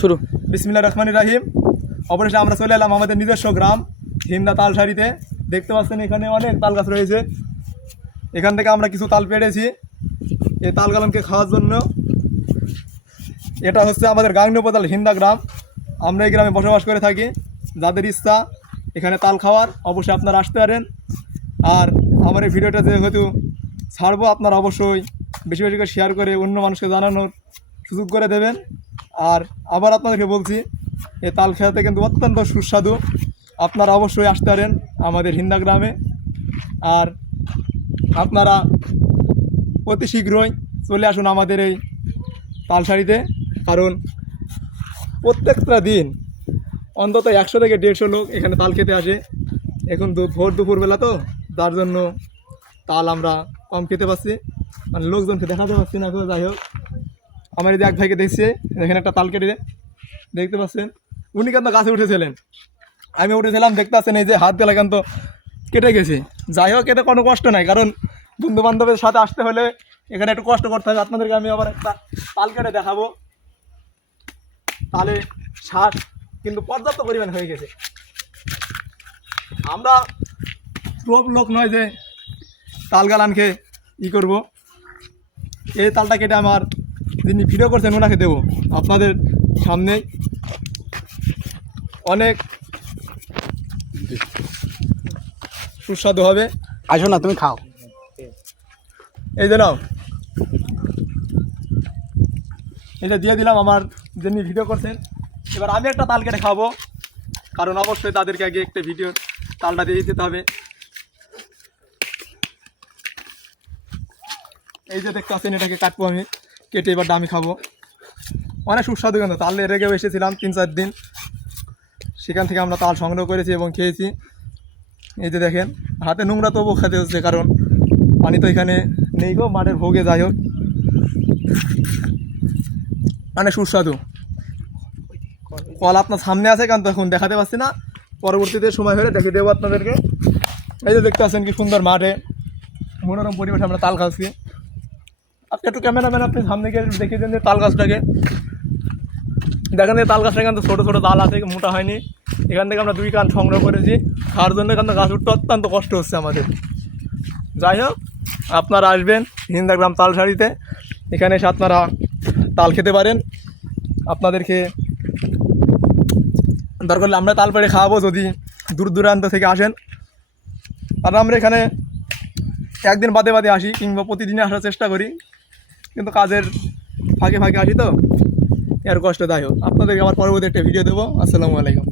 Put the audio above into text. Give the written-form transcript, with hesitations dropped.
শুরু। বিসমিল্লাহির রহমানির রহিম। অবশেষে আমরা চলে এলাম আমাদের নিজস্ব গ্রাম হিন্দা তালসারিতে। দেখতে পাচ্ছেন এখানে অনেক তাল গাছ রয়েছে। এখান থেকে আমরা কিছু তাল পেড়েছি এই তালগালনকে খাওয়ার জন্য। এটা হচ্ছে আমাদের গাংনী উপজেলার হিন্দা গ্রাম। আমরা এই গ্রামে বসবাস করে থাকি। যাদের ইচ্ছা এখানে তাল খাওয়ার অবশ্যই আপনারা আসতে পারেন। আর আমার এই ভিডিওটা যেহেতু ছাড়বো আপনারা অবশ্যই বেশি বেশি করে শেয়ার করে অন্য মানুষকে জানানোর সুযোগ করে দেবেন। আর আবার আপনাদেরকে বলছি এই তাল খেতে কিন্তু অত্যন্ত সুস্বাদু। আপনারা অবশ্যই আসতে পারেন আমাদের হিন্দা গ্রামে। আর আপনারা অতি শীঘ্রই চলে আসুন আমাদের এই তালসারিতে, কারণ প্রত্যেকটা দিন অন্তত 100 থেকে 150 লোক এখানে তাল খেতে আসে। এখন ভোর দুপুরবেলা তো, তার জন্য তাল আমরা কম খেতে পাচ্ছি, মানে লোকজনকে দেখাতে পাচ্ছি না। যাই হোক, আমার এই যে এক ভাইকে দেখছে এখানে একটা তাল কেটে দেখতে পাচ্ছেন, উনি কিন্তু গাছে উঠেছিলেন, আমি উঠেছিলাম, দেখতে পাচ্ছেন এই যে হাত গেলা কিন্তু কেটে গেছে। যাই হোক, এতে কোনো কষ্ট নাই, কারণ বন্ধু বান্ধবের সাথে আসতে হলে এখানে একটু কষ্ট করতে হবে। আপনাদেরকে আমি আবার একটা তাল কেটে দেখাবো। তালে শ্বাস কিন্তু পর্যাপ্ত পরিমাণ হয়ে গেছে। আমরা সব লোক নয় যে তাল গালানকে করব। এই তালটা কেটে আমার যিনি ভিডিও করছেন ওনাকে দেবো আপনাদের সামনে। অনেক সুস্বাদু হবে। আসো না, তুমি খাও। এই যে নাও, এটা দিয়ে দিলাম আমার যিনি ভিডিও করছেন। এবার আমি একটা তাল কেটে খাবো, কারণ অবশ্যই তাদেরকে আগে একটা ভিডিও তালটা দিয়ে দিতে হবে। এই যে দেখতে পাচ্ছেন, এটাকে কাটবো আমি, কেটে এবার আমি খাবো। অনেক সুস্বাদু কিন্তু তাল রেগেও এসেছিলাম 3-4 দিন, সেখান থেকে আমরা তাল সংগ্রহ করেছি এবং খেয়েছি। এই যে দেখেন, হাতে নোংরা তবুও খেতে হচ্ছে, কারণ পানি তো এখানে নেই গো, মাঠের ভোগে। যাই হোক, অনেক সুস্বাদু। কল আপনার সামনে আছে, কারণ তখন দেখাতে পাচ্ছি না, পরবর্তীতে সময় হলে দেখে দেবো আপনাদেরকে। এই যে দেখতে পাচ্ছেন কি সুন্দর মাঠে মনোরম পরিবেশে আমরা তাল খাচ্ছি। আপনি একটু ক্যামেরাম্যান, আপনি সামনে গিয়ে দেখিয়ে দেন যে তাল গাছটাকে। দেখেন এই তাল গাছটা কিন্তু ছোটো ছোটো তাল আছে, মোটা হয়নি। এখান থেকে আমরা 2 কান সংগ্রহ করেছি খাওয়ার জন্য, কিন্তু গাছ উঠতে অত্যন্ত কষ্ট হচ্ছে আমাদের। যাই হোক, আপনারা আসবেন হিন্দা গ্রাম তালসারিতে, এখানে এসে আপনারা তাল খেতে পারেন। আপনাদেরকে দরকার হলে আমরা তাল পেড়ে খাওয়াবো যদি দূর দূরান্ত থেকে আসেন। আর আমরা এখানে একদিন বাদে বাদে আসি, কিংবা প্রতিদিনে আসার চেষ্টা করি, কিন্তু কাজের ফাঁকে ফাঁকে আসি তো, এর কষ্ট। যাই হোক, আপনাদেরকে আবার পরবর্তী একটা ভিডিও দেবো। আসসালামু আলাইকুম।